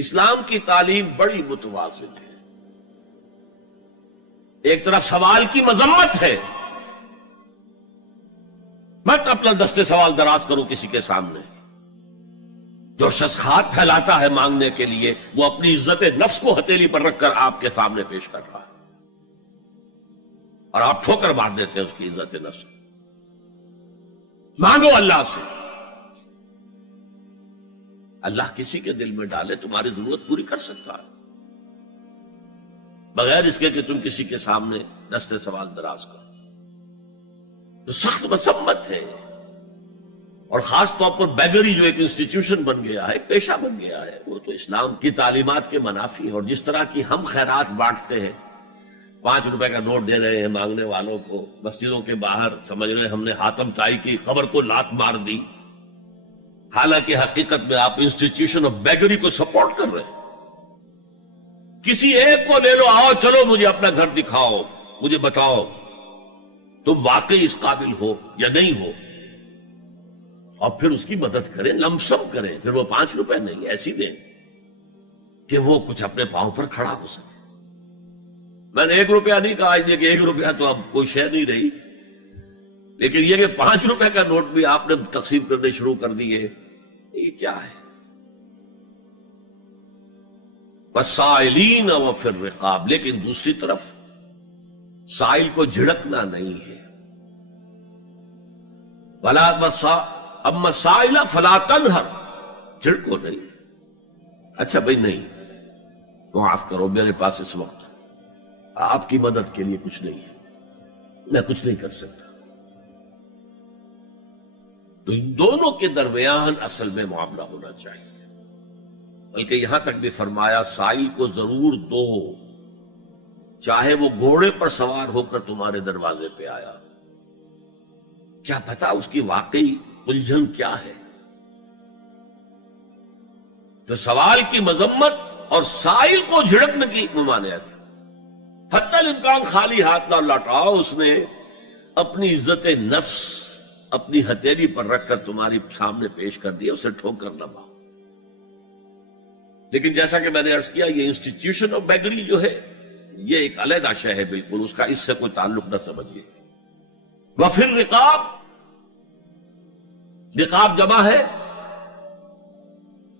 اسلام کی تعلیم بڑی متوازن ہے. ایک طرف سوال کی مذمت ہے، مت اپنا دستے سوال دراز کرو کسی کے سامنے. جو شخص ہاتھ پھیلاتا ہے مانگنے کے لیے وہ اپنی عزت نفس کو ہتھیلی پر رکھ کر آپ کے سامنے پیش کر رہا ہے، اور آپ ٹھوکر مار دیتے ہیں اس کی عزت نفس. مانگو اللہ سے، اللہ کسی کے دل میں ڈالے تمہاری ضرورت پوری کر سکتا ہے، بغیر اس کے کہ تم کسی کے سامنے دستے سوال دراز کرو. تو سخت مذمت ہے، اور خاص طور پر بیگری جو ایک انسٹیٹیوشن بن گیا ہے، ایک پیشہ بن گیا ہے، وہ تو اسلام کی تعلیمات کے منافی ہے. اور جس طرح کی ہم خیرات بانٹتے ہیں، 5 روپے کا نوٹ دے رہے ہیں مانگنے والوں کو، مسجدوں کے باہر سمجھ رہے ہیں ہم نے حاتم طائی کی خبر کو لات مار دی، حالانکہ حقیقت میں آپ انسٹیٹیوشن آف بیگری کو سپورٹ کر رہے ہیں. کسی ایک کو لے لو، آؤ چلو مجھے اپنا گھر دکھاؤ، مجھے بتاؤ تم واقعی اس قابل ہو یا نہیں ہو، اور پھر اس کی مدد کریں، لمسم کریں. پھر وہ 5 روپے نہیں ایسی دیں کہ وہ کچھ اپنے پاؤں پر کھڑا ہو سکے. میں نے 1 روپیہ نہیں کہا کہ 1 روپیہ تو اب کوئی شے نہیں رہی، لیکن یہ کہ 5 روپے کا نوٹ بھی آپ نے تقسیم کرنے شروع کر دیے، یہ کیا ہے؟ وَالسَّائِلِينَ وَفِي الرِّقَابِ. لیکن دوسری طرف سائل کو جھڑکنا نہیں ہے. اما السائل فلا تنہر، جھڑکو نہیں. اچھا بھائی نہیں، معاف کرو، میرے پاس اس وقت آپ کی مدد کے لیے کچھ نہیں ہے، میں کچھ نہیں کر سکتا. تو ان دونوں کے درمیان اصل میں معاملہ ہونا چاہیے. بلکہ یہاں تک بھی فرمایا سائل کو ضرور دو، چاہے وہ گھوڑے پر سوار ہو کر تمہارے دروازے پہ آیا. کیا پتا اس کی واقعی الجھن کیا ہے. تو سوال کی مذمت اور سائل کو جھڑکنے کی ممانعت. حتی الامکان خالی ہاتھ نہ لوٹاؤ، اس نے اپنی عزت نفس اپنی ہتھیلی پر رکھ کر تمہاری سامنے پیش کر دیا، اسے ٹھوکر نہ مارو. لیکن جیسا کہ میں نے عرض کیا، یہ انسٹیٹیوشن آف بیگری جو ہے یہ ایک علیحدہ شے ہے، بالکل اس کا اس سے کوئی تعلق نہ سمجھیے. وفی الرقاب، رقاب جمع ہے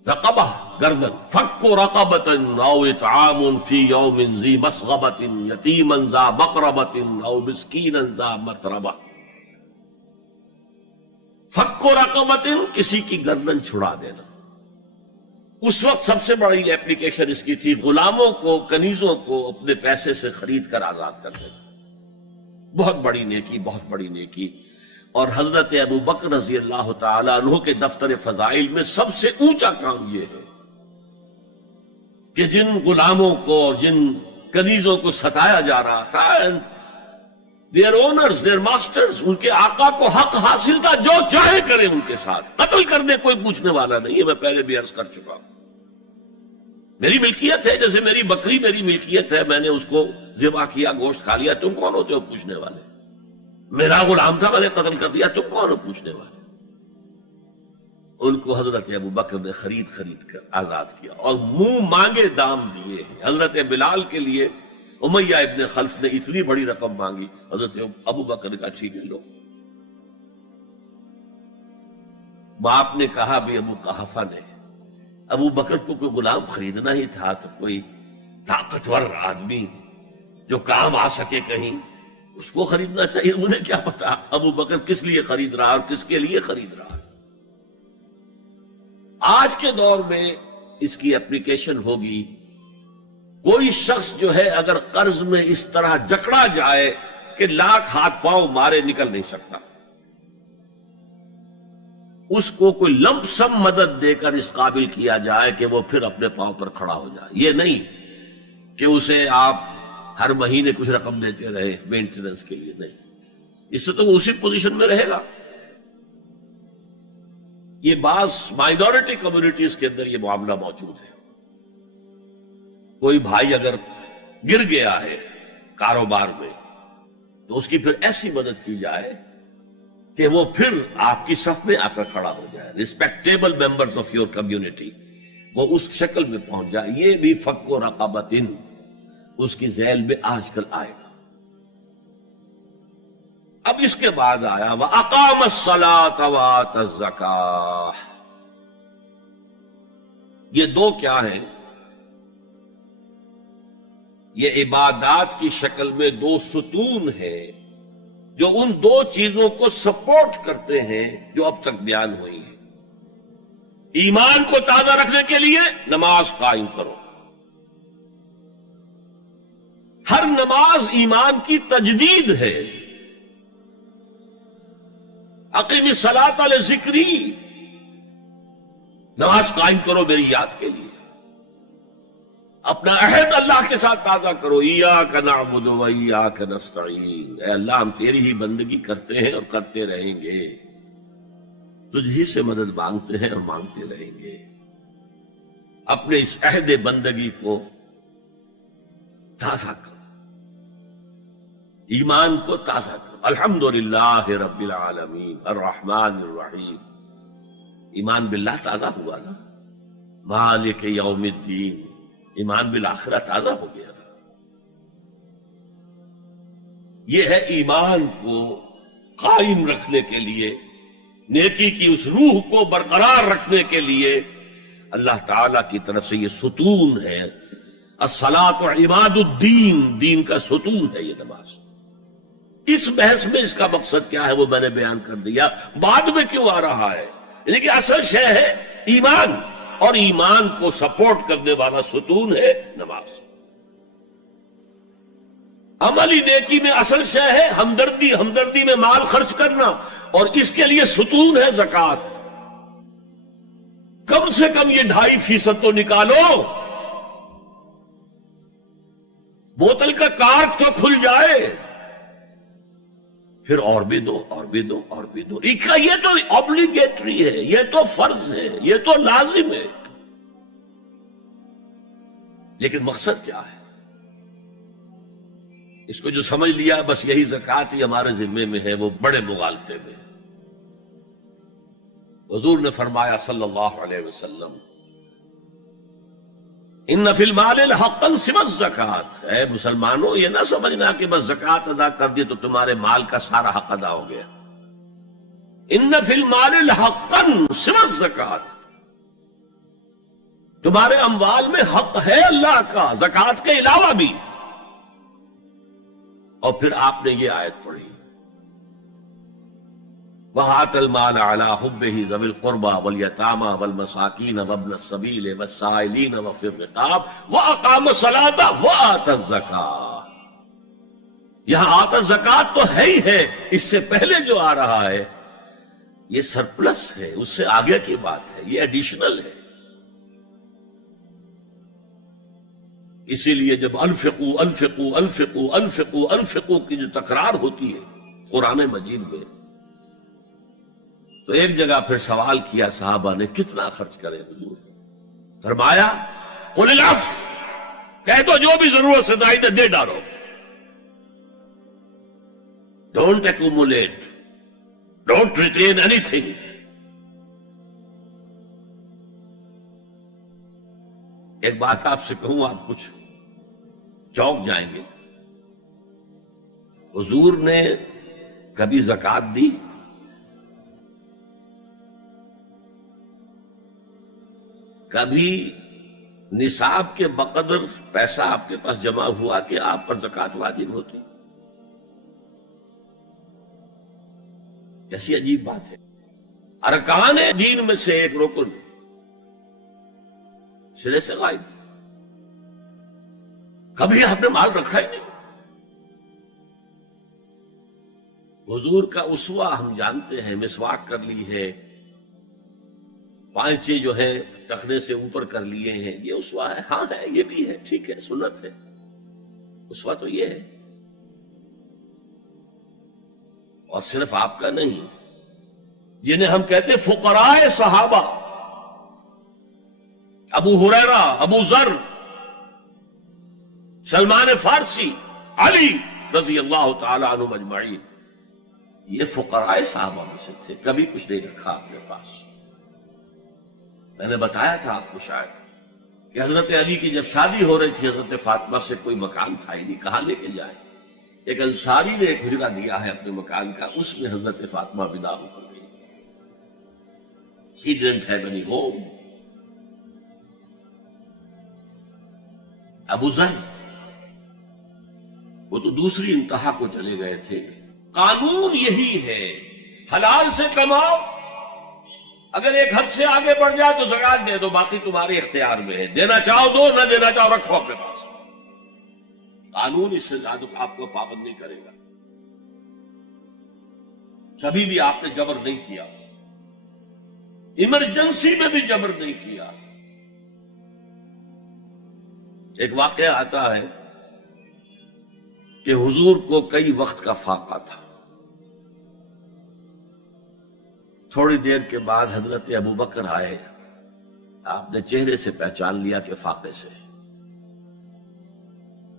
رقبہ، گردن. فک رقبۃ او اطعام فی یوم ذی مسغبۃ یتیما ذا مقربۃ او مسکینا ذا متربہ. فک رقبۃ، کسی کی گردن چھڑا دینا. اس وقت سب سے بڑی ایپلیکیشن اس کی تھی غلاموں کو، کنیزوں کو اپنے پیسے سے خرید کر آزاد کر دینا. بہت بڑی نیکی، بہت بڑی نیکی. اور حضرت ابو بکر رضی اللہ تعالیٰ عنہ کے دفتر فضائل میں سب سے اونچا کام یہ ہے کہ جن غلاموں کو اور جن کنیزوں کو ستایا جا رہا تھا، دیئر اونرز، دیئر ماسٹرز، ان کے آقا کو حق حاصل تھا، جو چاہے کریں ان کے ساتھ. قتل کرنے کوئی پوچھنے والا نہیں ہے. میں پہلے بھی عرض کر چکا ہوں، میری ملکیت ہے، جیسے میری بکری میری ملکیت ہے، میں نے اس کو ذبح کیا، گوشت کھا لیا، تم کون ہوتے ہو پوچھنے والے؟ میرا غلام تھا، میں نے قتل کر دیا، تم کون ہو پوچھنے والے؟ ان کو حضرت ابو بکر نے خرید کر آزاد کیا اور منہ مانگے دام دیے. حضرت بلال کے لیے امیہ ابن خلف نے اتنی بڑی رقم مانگی، حضرت ابو بکر نے کہا ٹھیک ہے لو. باپ نے کہا بھی ابو قحافہ نے، ابو بکر کو کوئی غلام خریدنا ہی تھا تو کوئی طاقتور آدمی جو کام آ سکے کہیں، اس کو خریدنا چاہیے. انہیں کیا پتا ابو بکر کس لیے خرید رہا اور کس کے لیے خرید رہا. آج کے دور میں اس کی اپلیکیشن ہوگی. کوئی شخص جو ہے اگر قرض میں اس طرح جکڑا جائے کہ لاکھ ہاتھ پاؤں مارے نکل نہیں سکتا، اس کو کوئی لمپ سم مدد دے کر اس قابل کیا جائے کہ وہ پھر اپنے پاؤں پر کھڑا ہو جائے. یہ نہیں کہ اسے آپ ہر مہینے کچھ رقم دیتے رہے مینٹیننس کے لیے، نہیں. اس سے تو وہ اسی پوزیشن میں رہے گا. یہ بعض مائنورٹی کمیونٹیز کے اندر یہ معاملہ موجود ہے. کوئی بھائی اگر گر گیا ہے کاروبار میں تو اس کی پھر ایسی مدد کی جائے کہ وہ پھر آپ کی صف میں آ کر کھڑا ہو جائے. Respectable members of your community وہ اس شکل میں پہنچ جائے. یہ بھی فک رقبۃ اس کی ذیل میں آج کل آئے گا. اب اس کے بعد آیا وَأَقَامَ الصَّلَاةَ وَآتَ الزَّكَاةَ. یہ دو کیا ہیں؟ یہ عبادات کی شکل میں دو ستون ہیں جو ان دو چیزوں کو سپورٹ کرتے ہیں جو اب تک بیان ہوئی ہیں. ایمان کو تازہ رکھنے کے لیے نماز قائم کرو. ہر نماز ایمان کی تجدید ہے. اقیم الصلاۃ لذکری، نماز قائم کرو میری یاد کے لیے. اپنا عہد اللہ کے ساتھ تازہ کرو. ایاک نعبد و ایاک نستعین، اے اللہ ہم تیری ہی بندگی کرتے ہیں اور کرتے رہیں گے، تجھ ہی سے مدد مانگتے ہیں اور مانگتے رہیں گے. اپنے اس عہد بندگی کو تازہ کرو، ایمان کو تازہ کرو. الحمدللہ رب العالمین الرحمن الرحیم. ایمان باللہ تازہ ہوا نا. مالک یوم الدین، ایمان بالآخرہ تازہ ہو گیا نا. یہ ہے ایمان کو قائم رکھنے کے لیے، نیکی کی اس روح کو برقرار رکھنے کے لیے اللہ تعالی کی طرف سے یہ ستون ہے. الصلاۃ عماد الدین، دین کا ستون ہے یہ نماز. اس بحث میں اس کا مقصد کیا ہے وہ میں نے بیان کر دیا. بعد میں کیوں آ رہا ہے؟ یعنی کہ اصل شے ہے ایمان، اور ایمان کو سپورٹ کرنے والا ستون ہے نماز. عملی نیکی میں اصل شے ہے ہمدردی، ہمدردی میں مال خرچ کرنا، اور اس کے لیے ستون ہے زکوٰۃ. کم سے کم یہ 2.5% تو نکالو. بوتل کا کارک تو کھل جائے، پھر اور بھی دو، اور بھی دو، اور بھی دو. یہ تو obligatory ہے، یہ تو فرض ہے، یہ تو لازم ہے. لیکن مقصد کیا ہے؟ اس کو جو سمجھ لیا بس یہی زکوٰۃ ہی ہمارے ذمے میں ہے، وہ بڑے مغالطے میں. حضور نے فرمایا صلی اللہ علیہ وسلم ان فی المال حقا سوى الزکوٰۃ. اے مسلمانوں یہ نہ سمجھنا کہ بس زکوٰۃ ادا کر دی تو تمہارے مال کا سارا حق ادا ہو گیا. ان فی المال حقا سوى الزکوٰۃ، تمہارے اموال میں حق ہے اللہ کا زکوٰۃ کے علاوہ بھی. اور پھر آپ نے یہ آیت پڑھی وَآتَ الْمَالَ عَلَىٰ حُبِّهِ ذَوِي الْقُرْبَىٰ وَالْيَتَامَىٰ وَالْمَسَاكِينَ وَابْنَ السَّبِيلِ وَالسَّائِلِينَ وَفِي الرِّقَابِ وَأَقَامَ الصَّلَاةَ وَآتَى الزَّكَاةَ. یہاں آتَ الزَّكَاةَ تو ہے ہی ہے، اس سے پہلے جو آ رہا ہے یہ سرپلس ہے، اس سے آگے کی بات ہے، یہ ایڈیشنل ہے. اسی لیے جب انفقوا انفقوا انفقوا انفقوا انفقوا کی جو تکرار ہوتی ہے قرآن مجید میں، تو ایک جگہ پھر سوال کیا صحابہ نے کتنا خرچ کرے حضور؟ فرمایا قل العفو، کہہ دو جو بھی ضرورت سے زائد دے ڈالو. Don't accumulate, don't retain any thing. ایک بات آپ سے کہوں، آپ کچھ چونک جائیں گے. حضور نے کبھی زکوٰۃ دی؟ کبھی نصاب کے بقدر پیسہ آپ کے پاس جمع ہوا کہ آپ پر زکوٰۃ واجب ہوتی؟ کیسی عجیب بات ہے. ارکان دین میں سے ایک رکن سرے سے غائب. کبھی آپ نے مال رکھا ہی نہیں. حضور کا اسوہ ہم جانتے ہیں، مسواک کر لی ہے، پانچے جو ہے ٹخنے سے اوپر کر لیے ہیں، یہ اسوہ ہے. ہاں ہے، یہ بھی ہے، ٹھیک ہے، سنت ہے. اسوہ تو یہ ہے. اور صرف آپ کا نہیں، جنہیں ہم کہتے فقراء صحابہ، ابو ہریرہ، ابو ذر، سلمان فارسی، علی رضی اللہ تعالی عنہ اجمعین، یہ فقراء صحابہ میں سے تھے. کبھی کچھ نہیں رکھا اپنے پاس. میں نے بتایا تھا آپ کو شاید کہ حضرت علی کی جب شادی ہو رہی تھی حضرت فاطمہ سے، کوئی مکان تھا ہی نہیں، کہاں لے کے جائیں؟ ایک انصاری نے ایک حجرہ دیا ہے اپنے مکان کا، اس میں حضرت فاطمہ ودا ہو کر گئی. He didn't have any home. ابو ذر وہ تو دوسری انتہا کو چلے گئے تھے. قانون یہی ہے، حلال سے کماؤ، اگر ایک حد سے آگے بڑھ جائے تو زکات دے دو، باقی تمہارے اختیار میں ہے، دینا چاہو دو، نہ دینا چاہو رکھو اپنے پاس. قانون اس سے زیادہ آپ کو پابند نہیں کرے گا. کبھی بھی آپ نے جبر نہیں کیا، ایمرجنسی میں بھی جبر نہیں کیا. ایک واقعہ آتا ہے کہ حضور کو کئی وقت کا فاقہ تھا. تھوڑی دیر کے بعد حضرت ابو بکر آئے، آپ نے چہرے سے پہچان لیا کہ فاقے سے.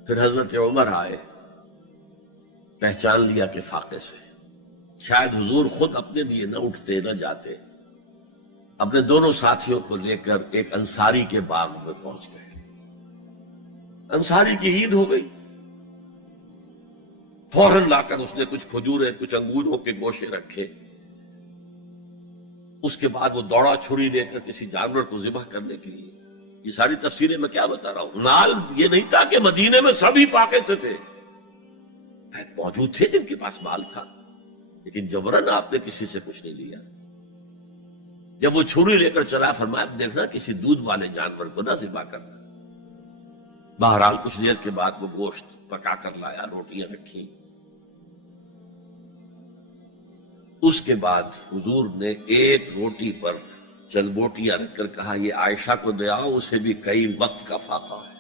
پھر حضرت عمر آئے، پہچان لیا کہ فاقے سے. شاید حضور خود اپنے لیے نہ اٹھتے نہ جاتے، اپنے دونوں ساتھیوں کو لے کر ایک انصاری کے باغ میں پہنچ گئے. انصاری کی عید ہو گئی، فوراً لا کر اس نے کچھ کھجوریں کچھ انگوروں کے گوشے رکھے. اس کے بعد وہ دوڑا چھری لے کر کسی جانور کو ذبح کرنے کے لیے. یہ ساری تفصیلیں میں کیا بتا رہا ہوں. مال یہ نہیں تھا کہ مدینے میں سبھی فاقے سے تھے، موجود تھے جن کے پاس مال تھا، لیکن جبرن آپ نے کسی سے کچھ نہیں لیا. جب وہ چھری لے کر چلا، فرمایا دیکھنا کسی دودھ والے جانور کو نہ ذبح کرنا. بہرحال کچھ دیر کے بعد وہ گوشت پکا کر لایا، روٹیاں رکھی. اس کے بعد حضور نے ایک روٹی پر چند بوٹیاں رکھ کر کہا یہ عائشہ کو دے آؤ، اسے بھی کئی وقت کا فاقہ ہے.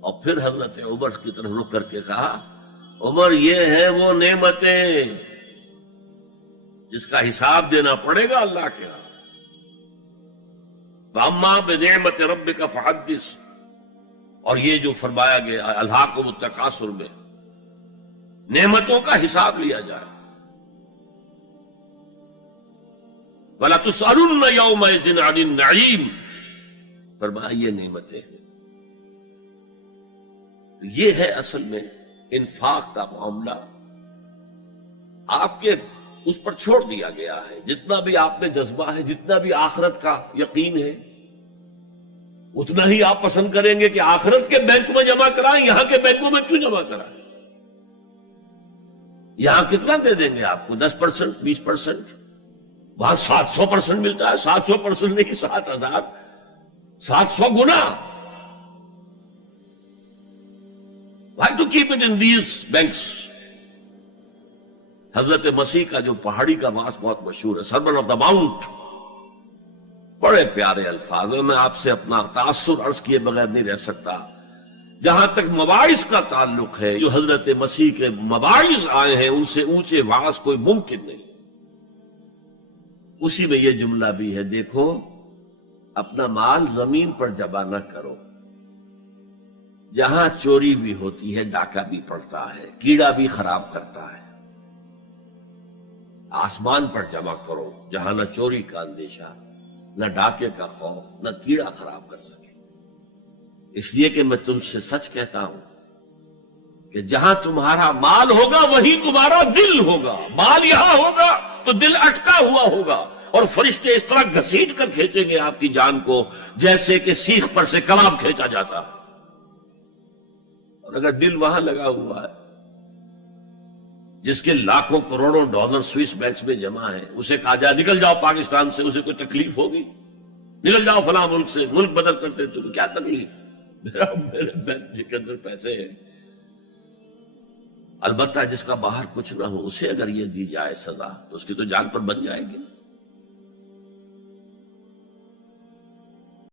اور پھر حضرت عمر کی طرف رخ کر کے کہا عمر یہ ہے وہ نعمتیں جس کا حساب دینا پڑے گا اللہ کے ہاں. وَأَمَّا بِنِعْمَةِ رَبِّكَ فَحَدِّثْ، اور یہ جو فرمایا گیا أَلْهَاكُمُ التَّكَاثُرُ میں نعمتوں کا حساب لیا جائے. وَلَتُسْأَلُنَّ يَوْمَئِذٍ عَنِ النَّعِيمِ، فرمایا یہ نعمتیں ہیں. یہ ہے اصل میں انفاق کا معاملہ. آپ کے اس پر چھوڑ دیا گیا ہے. جتنا بھی آپ میں جذبہ ہے، جتنا بھی آخرت کا یقین ہے، اتنا ہی آپ پسند کریں گے کہ آخرت کے بینک میں جمع کرائیں، یہاں کے بینکوں میں کیوں جمع کرائیں. یہاں کتنا دے دیں گے آپ کو؟ 10%، 20%. وہاں 700% ملتا ہے. 700% نہیں، 7,000، 700 گنا. Why to keep it in these banks؟ حضرت مسیح کا جو پہاڑی کا واس بہت مشہور ہے، سرمن آف دا ماؤنٹ، بڑے پیارے الفاظ ہیں. میں آپ سے اپنا تاثر عرض کیے بغیر نہیں رہ سکتا. جہاں تک مواعظ کا تعلق ہے، جو حضرت مسیح کے مواعظ آئے ہیں ان سے اونچے واعظ کوئی ممکن نہیں. اسی میں یہ جملہ بھی ہے، دیکھو اپنا مال زمین پر جمع نہ کرو. جہاں چوری بھی ہوتی ہے ڈاکہ بھی پڑتا ہے، کیڑا بھی خراب کرتا ہے. آسمان پر جمع کرو جہاں نہ چوری کا اندیشہ، نہ ڈاکے کا خوف، نہ کیڑا خراب کر سکے. اس لیے کہ میں تم سے سچ کہتا ہوں کہ جہاں تمہارا مال ہوگا وہیں تمہارا دل ہوگا. مال یہاں ہوگا تو دل اٹکا ہوا ہوگا، اور فرشتے اس طرح گھسیٹ کر کھینچیں گے آپ کی جان کو جیسے کہ سیخ پر سے کباب کھینچا جاتا ہے. اور اگر دل وہاں لگا ہوا ہے جس کے لاکھوں کروڑوں ڈالر سوئس بینکس میں جمع ہیں، اسے کہا جائے نکل جاؤ پاکستان سے، اسے کوئی تکلیف ہوگی؟ نکل جاؤ فلاں ملک سے، ملک بدل کرتے تو کیا تکلیف؟ میرے بینک کے اندر پیسے ہیں. البتہ جس کا باہر کچھ نہ ہو اسے اگر یہ دی جائے سزا تو اس کی تو جان پر بن جائے گی.